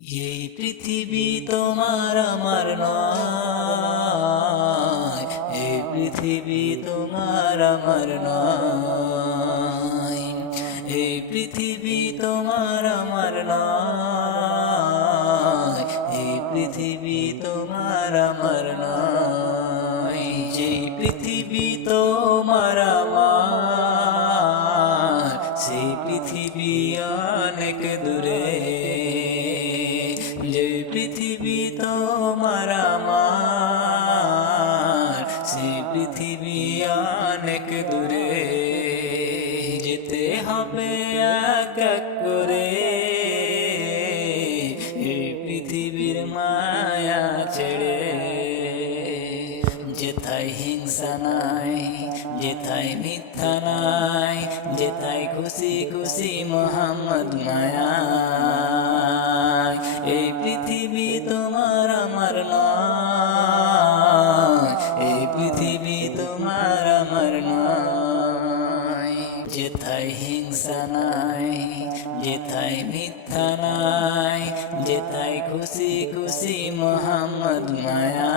এই পৃথিবী তোমার আমার নয়, এই পৃথিবী তোমার আমার নয়, এই পৃথিবী তোমার আমার নয়, এই পৃথিবী তোমার আমার নয়। যে পৃথিবী তোমার আমার, সেই পৃথিবী অনেক দূরে। যে পৃথিবী তোমার আমার, সেই পৃথিবী অনেক দূরে। যেতে হবে এক এক করে এই পৃথিবীর মায়া ছেড়ে। যেথায় হিংসা নাই, যেথায় মিথ্যা নাই, যেথায় খুশি খুশি মোহাম্মদ মায়া। এই পৃথিবী তোমার আমার নয়, এই পৃথিবী তোমার আমার নয়। যেথায় হিংসা নাই, যেথায় মিথ্যা নাই, যেথায় খুশি খুশি মোহাম্মদ মায়া।